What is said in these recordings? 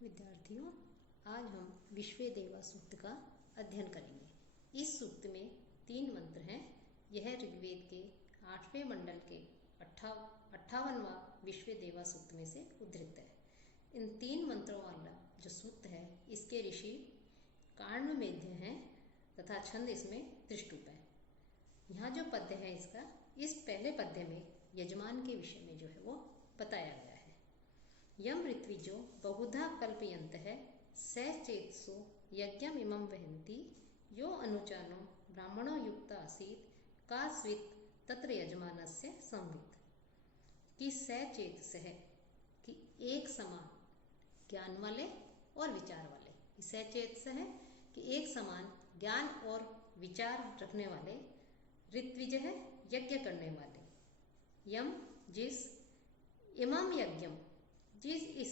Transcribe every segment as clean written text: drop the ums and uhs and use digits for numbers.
विद्यार्थियों, आज हम विश्वेदेवा सूक्त का अध्ययन करेंगे। इस सूक्त में 3 मंत्र हैं। यह ऋग्वेद के 8वें मंडल के 58वां विश्वेदेवा सूक्त में से उद्धृत है। इन 3 मंत्रों वाला जो सूक्त है, इसके ऋषि कार्णमेध्य हैं तथा छंद इसमें त्रिष्टुप है। यहाँ जो पद्य है इसका, इस पहले पद्य में यजमान के विषय में जो है वो बताया गया है। यम ऋत्विजो बहुधा कल्पयन्तः स चेत्सो यज्ञम इमं वहन्ति यो अनुचानो ब्राह्मणो युक्त आसीत् का स्वित् तत्र यजमानस्य संवित्। कि स चेतसः कि एक समान ज्ञान वाले और विचार वाले, स चेतसः कि एक समान ज्ञान और विचार रखने वाले, ऋत्विज है यज्ञ करने वाले, यम जिस, इमम यज्ञम जिस इस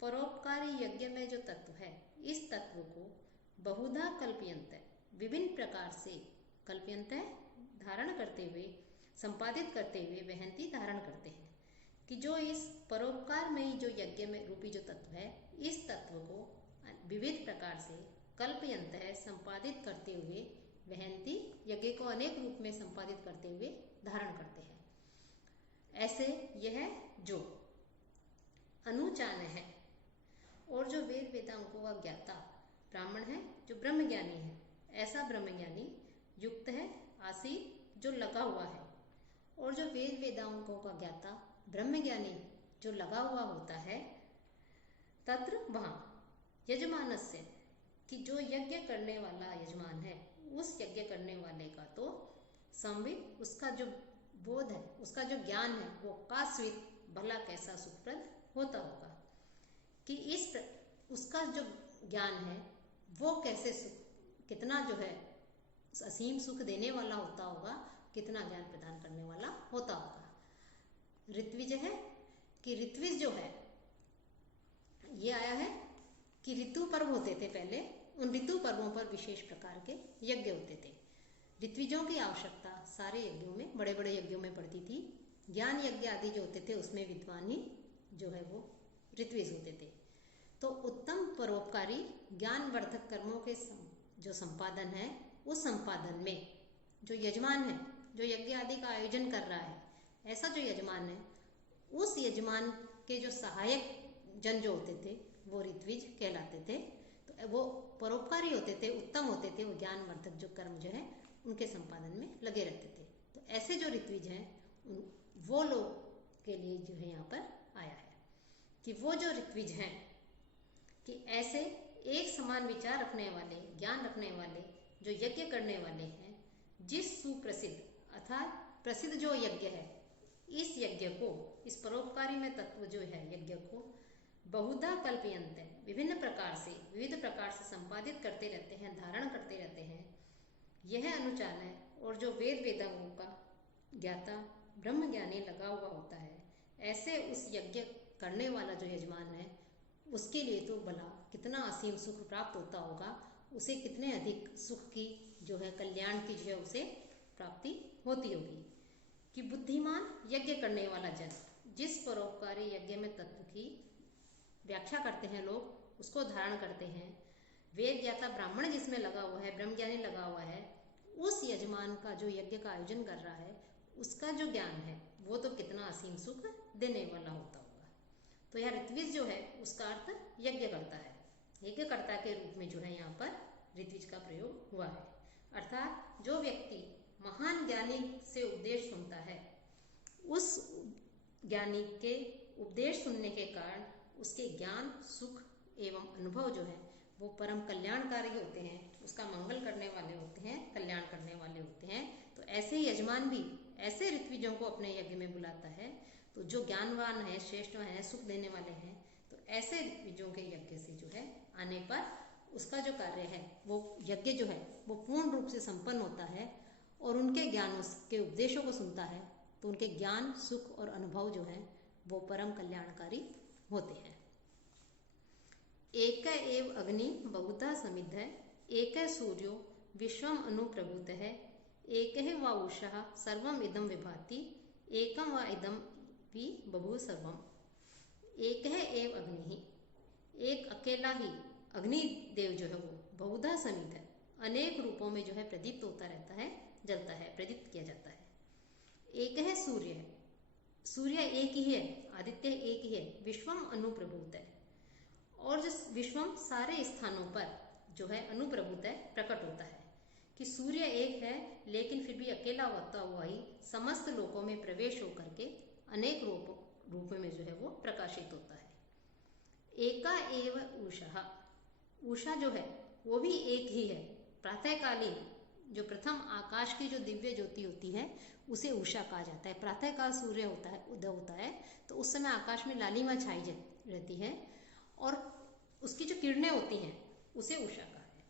परोपकारी यज्ञ में जो तत्व है, इस तत्व को बहुधा कल्पयन्त विभिन्न प्रकार से कल्पयन्त धारण करते हुए, संपादित करते हुए, वहंती धारण करते हैं। कि जो इस परोपकार में जो यज्ञ में रूपी जो तत्व है, इस तत्व को विविध प्रकार से कल्पयन्त संपादित करते हुए, वहंती यज्ञ को अनेक रूप में संपादित करते हुए धारण करते हैं। ऐसे यह जो अनुचान है और जो वेद वेदांगों का ज्ञाता ब्राह्मण है, जो ब्रह्मज्ञानी है, ऐसा ब्रह्मज्ञानी युक्त है आसी जो लगा हुआ है, और जो वेद वेदांगों का ज्ञाता ब्रह्मज्ञानी जो लगा हुआ होता है, तत्र वहाँ यजमानस्य कि जो यज्ञ करने वाला यजमान है, उस यज्ञ करने वाले का तो संवित उसका जो बोध है, उसका जो ज्ञान है, वो कास्वित भला कैसा सुखप्रद होता होगा। कि उसका जो ज्ञान है वो कैसे कितना जो है असीम सुख देने वाला होता होगा, कितना ज्ञान प्रदान करने वाला होता होगा। ऋत्विज है कि ऋत्विज जो है, ये आया है कि ऋतु पर्व होते थे पहले, उन ऋतु पर्वों पर विशेष प्रकार के यज्ञ होते थे। ऋत्विजों की आवश्यकता सारे यज्ञों में, बड़े बड़े यज्ञों में पड़ती थी। ज्ञान यज्ञ आदि जो होते थे उसमें विद्वान ही जो है वो ऋत्विज होते थे। तो उत्तम परोपकारी ज्ञान वर्धक कर्मों के जो संपादन है, उस संपादन में जो यजमान है, जो यज्ञ आदि का आयोजन कर रहा है, ऐसा जो यजमान है, उस यजमान के जो सहायक जन जो होते थे वो ऋत्विज कहलाते थे। तो वो परोपकारी होते थे, उत्तम होते थे, वो ज्ञान वर्धक जो कर्म जो है उनके संपादन में लगे रहते थे। तो ऐसे जो ऋत्विज हैं, वो लोग के लिए जो है यहाँ पर आया है कि वो जो ऋत्विज हैं, कि ऐसे एक समान विचार रखने वाले, ज्ञान रखने वाले, जो यज्ञ करने वाले हैं, जिस सुप्रसिद्ध अर्थात प्रसिद्ध जो यज्ञ है, इस यज्ञ को, इस परोपकारी में तत्व जो है यज्ञ को बहुधा कल्पयन्त विभिन्न प्रकार से, विविध प्रकार से संपादित करते रहते हैं, धारण करते रहते हैं। यह अनुचान है और जो वेद वेदांगों का ज्ञाता ब्रह्मज्ञानी लगा हुआ होता है, ऐसे उस यज्ञ करने वाला जो यजमान है, उसके लिए तो भला कितना असीम सुख प्राप्त होता होगा, उसे कितने अधिक सुख की जो है, कल्याण की जो है उसे प्राप्ति होती होगी। कि बुद्धिमान यज्ञ करने वाला जन, जिस परोपकारी यज्ञ में तत्व की व्याख्या करते हैं लोग, उसको धारण करते हैं, वेद ज्ञाता ब्राह्मण जिसमें लगा हुआ है, ब्रह्मज्ञानी लगा हुआ है, उस यजमान का जो यज्ञ का आयोजन कर रहा है, उसका जो ज्ञान है वो तो कितना असीम सुख देने वाला होता होगा। तो यह ऋत्विज जो है उसका अर्थ यज्ञ करता है, यज्ञकर्ता के रूप में जो है यहाँ पर ऋत्विज का प्रयोग हुआ है। अर्थात जो व्यक्ति महान ज्ञानी से उपदेश सुनता है, उस ज्ञानी के उपदेश सुनने के कारण उसके ज्ञान, सुख एवं अनुभव जो है वो परम कल्याणकारी होते हैं, उसका मंगल करने वाले होते हैं, कल्याण करने वाले होते हैं। तो ऐसे यजमान भी ऐसे ऋत्विजों को अपने यज्ञ में बुलाता है। तो जो ज्ञानवान है, श्रेष्ठ है, सुख देने वाले हैं, तो ऐसे ऋत्विजों के यज्ञ से जो है आने पर उसका जो कार्य है, वो यज्ञ जो है वो पूर्ण रूप से संपन्न होता है, और उनके ज्ञान, उसके उपदेशों को सुनता है, तो उनके ज्ञान, सुख और अनुभव जो है वो परम कल्याणकारी होते हैं। एक एव अग्नि बहुधा समिद्ध, एक सूर्यो विश्वम अनुप्रभूत है, एक वा उषः सर्वम इदम विभाति, एकम व इदम भी बभू सर्वम। एक एव अग्नि, एक अकेला ही अग्निदेव जो है वो बहुधा समित है, अनेक रूपों में जो है प्रदीप्त होता रहता है, जलता है, प्रदीप्त किया जाता है। एक है सूर्य, सूर्य एक ही है, आदित्य एक ही है, विश्वम अनुप्रभूत है, और जो विश्वम सारे स्थानों पर जो है अनुप्रभूत है, प्रकट होता है। कि सूर्य एक है लेकिन फिर भी अकेला होता हुआ ही समस्त लोकों में प्रवेश होकर के अनेक रूप में जो है वो प्रकाशित होता है। एका एव उषा, उषा जो है वो भी एक ही है। प्रातःकालीन जो प्रथम आकाश की जो दिव्य ज्योति होती है उसे उषा कहा जाता है। प्रातःकाल सूर्य होता है, उदय होता है, तो उस समय आकाश में लालिमा छाई रहती है और उसकी जो किरणें होती हैं उसे उषा कहा है।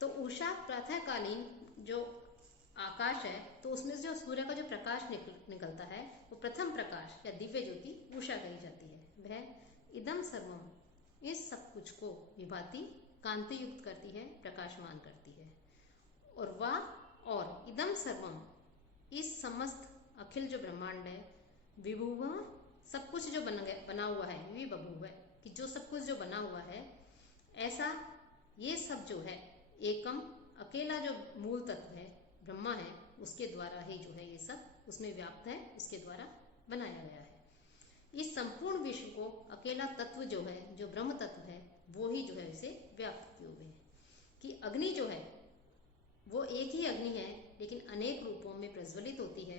तो उषा प्रातःकालीन जो आकाश है तो उसमें जो सूर्य का जो प्रकाश निकलता है वो प्रथम प्रकाश या दिव्य ज्योति उषा कही जाती है। वह इदम सर्वम, इस सब कुछ को विभाति कांति युक्त करती है, प्रकाशमान करती है। और वह और इदम सर्वम, इस समस्त अखिल जो ब्रह्मांड है, विभुव, सब कुछ जो बना हुआ है, विभुव है कि जो सब कुछ जो बना हुआ है, ऐसा ये सब जो है एकम अकेला जो मूल तत्व है ब्रह्मा है, उसके द्वारा ही जो है ये सब उसमें व्याप्त है, उसके द्वारा बनाया गया है। इस संपूर्ण विश्व को अकेला तत्व जो है, जो ब्रह्म तत्व है, वो ही जो है इसे व्याप्त किए हुए है। कि अग्नि जो है वो एक ही अग्नि है लेकिन अनेक रूपों में प्रज्वलित होती है।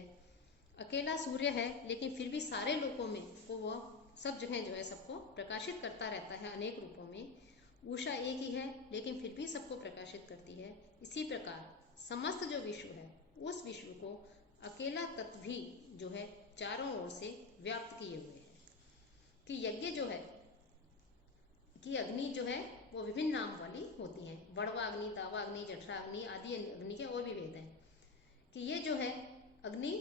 अकेला सूर्य है लेकिन फिर भी सारे लोकों में वो सब जो है सबको प्रकाशित करता रहता है अनेक रूपों में। उषा एक ही है लेकिन फिर भी सबको प्रकाशित करती है। इसी प्रकार समस्त जो विश्व है उस विश्व को अकेला तत्व भी जो है चारों ओर से व्याप्त किए हुए है। कि यज्ञ जो है कि अग्नि जो है वो विभिन्न नाम वाली होती हैं। वड़वा अग्नि, दावा अग्नि, जठरा अग्नि आदि अग्नि के और भी भेद हैं। कि ये जो है अग्नि,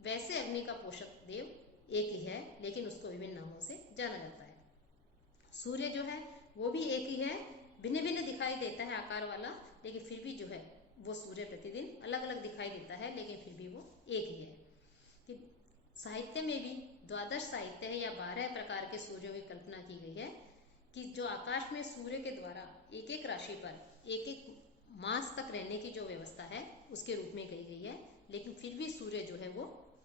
वैसे अग्नि का पोषक देव एक ही है लेकिन उसको विभिन्न नामों से जाना जाता है। सूर्य जो है वो भी एक ही है, भिन्न भिन्न दिखाई देता है आकार वाला, लेकिन फिर भी जो है वो सूर्य प्रतिदिन अलग अलग दिखाई देता है लेकिन फिर भी वो एक ही है। कि साहित्य में भी द्वादश साहित्य है या 12 प्रकार के सूर्यों की कल्पना की गई है। कि जो आकाश में सूर्य के द्वारा एक एक राशि पर एक एक मास तक रहने की जो व्यवस्था है उसके रूप में कही गई है, लेकिन फिर भी सूर्य जो है वो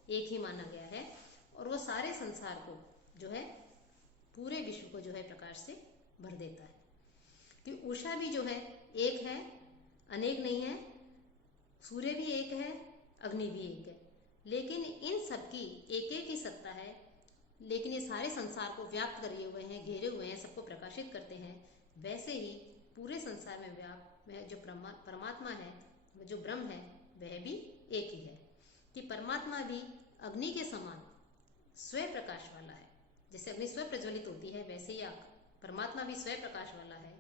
एक ही माना गया है और वो सारे संसार को जो है पूरे विश्व को जो है प्रकाश से भर देता है। कि उषा भी जो है एक है, अनेक नहीं है, सूर्य भी एक है, अग्नि भी एक है, लेकिन इन सबकी एक एक ही सत्ता है, लेकिन ये सारे संसार को व्याप्त करे हुए हैं, घेरे हुए हैं, सबको प्रकाशित करते हैं। वैसे ही पूरे संसार में व्याप्त वह जो परमात्मा है, जो ब्रह्म है, वह भी एक ही है। कि परमात्मा भी अग्नि के समान स्वयं प्रकाश वाला है। जैसे अग्नि स्वयं प्रज्वलित होती है वैसे ही परमात्मा भी स्वयं प्रकाश वाला है।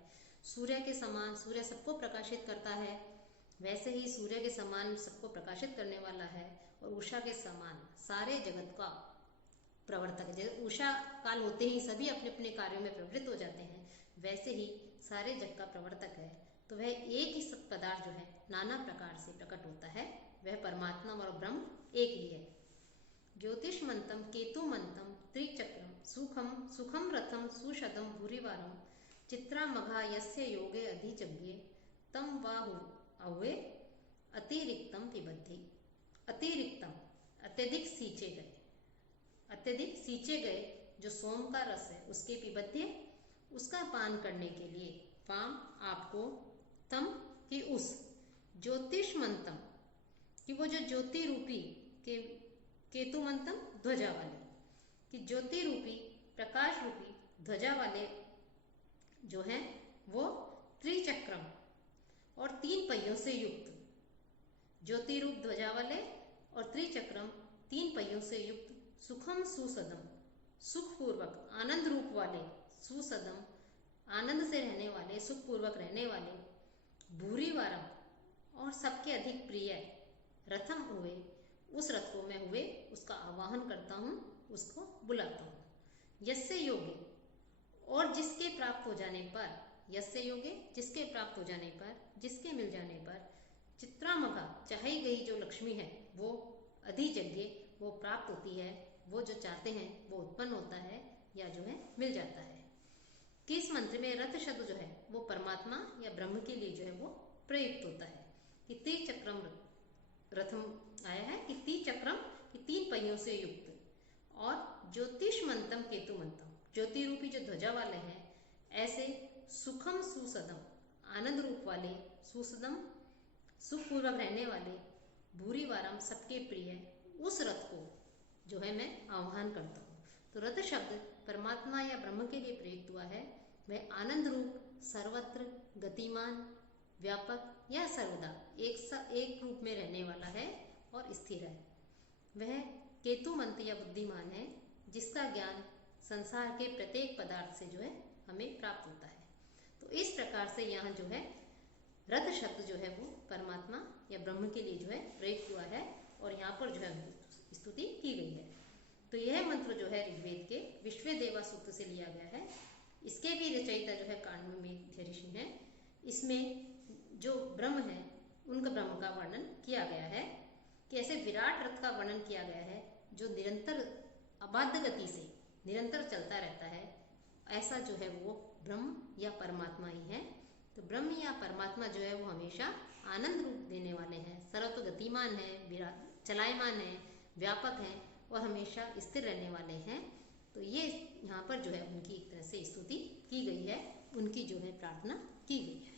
सूर्य के समान सूर्य सबको प्रकाशित करता है, वैसे ही सूर्य के समान सबको प्रकाशित करने वाला है। और उषा के समान सारे जगत का प्रवर्तक है। जैसे उषा काल होते ही सभी अपने अपने कार्यों में प्रवृत्त हो जाते हैं, वैसे ही सारे जग का प्रवर्तक है। तो वह एक ही सब पदार्थ जो है नाना प्रकार से प्रकट होता है, वह परमात्मा और ब्रह्म एक ही है। ज्योतिषमंतम केतुमंतम त्रिचक्रम सुखम सुखम रथम सुशदम भूरिवारम चित्रामघा यस्य योगे अधिचव्ये तम वाहु अवे अतिरिक्तम पिबद्धि। अतिरिक्तम अत्यधिक सींचे गए, अत्यधिक सींचे गए जो सोम का रस है उसके पिबद्धि, उसका पान करने के लिए पाम आपको, तम कि उस ज्योतिषमंतम कि वो जो ज्योति रूपी के केतुमंतम ध्वजा वाले, कि ज्योति रूपी प्रकाश रूपी ध्वजा वाले जो हैं वो त्रिचक्रम और 3 पहियों से युक्त, ज्योति रूप ध्वजा वाले और त्रिचक्रम 3 पहियों से युक्त, सुखम सुसदम सुखपूर्वक आनंद रूप वाले, सुसदम आनंद से रहने वाले, सुखपूर्वक रहने वाले, भूरिवारम और सबके अधिक प्रिय, रथम हुए उस रथ को मैं हुए उसका आवाहन करता हूँ, उसको बुलाता हूँ। यस्य योगे और जिसके प्राप्त हो जाने पर, यस्य योगे जिसके प्राप्त हो जाने पर, जिसके मिल जाने पर, चित्रामघा चाही गई जो लक्ष्मी है वो अधिजज्ञे वो प्राप्त होती है, वो जो चाहते हैं वो उत्पन्न होता है या जो है मिल जाता है। किस मंत्र में रथ शब्द जो है वो परमात्मा या ब्रह्म के लिए जो है वो प्रयुक्त होता है। कि त्रिचक्रम रथम आया है, कि त्रिचक्रम कि 3 पहियों से युक्त, और ज्योतिष मंतम केतु मंतम, ज्योति रूपी जो ध्वजा वाले हैं, ऐसे सुखम सुसदम, आनंद रूप वाले, सुसदम सुखपूर्वक रहने वाले, भूरीवारम सबके प्रिय उस रथ को जो है मैं आह्वान करता हूँ। तो रथ शब्द परमात्मा या ब्रह्म के लिए प्रयुक्त हुआ है। वह आनंद रूप, सर्वत्र, गतिमान, व्यापक या सर्वदा एक रूप में रहने वाला है और स्थिर है। वह केतु मंत्र या बुद्धिमान है, जिसका ज्ञान संसार के प्रत्येक पदार्थ से जो है हमें प्राप्त होता है। तो इस प्रकार से यहाँ जो है रथ शब्द जो है वो परमात्मा या ब्रह्म के लिए जो है प्रयुक्त हुआ है, और यहाँ पर जो है स्तुति की गई है। तो यह मंत्र जो है ऋग्वेद के विश्वेदेवा सूक्त से लिया गया है। इसके भी रचयिता जो है काण्व ऋषि हैं। इसमें जो ब्रह्म है उनका ब्रह्म का वर्णन किया गया है, कि ऐसे विराट रथ का वर्णन किया गया है जो निरंतर अबाध गति से निरंतर चलता रहता है। ऐसा जो है वो ब्रह्म या परमात्मा ही है। तो ब्रह्म या परमात्मा जो है वो हमेशा आनंद रूप देने वाले हैं, सर्वत्र गतिमान है, चलायमान है, व्यापक है और हमेशा स्थिर रहने वाले हैं। तो ये यहाँ पर जो है उनकी एक तरह से स्तुति की गई है, उनकी जो है प्रार्थना की गई है।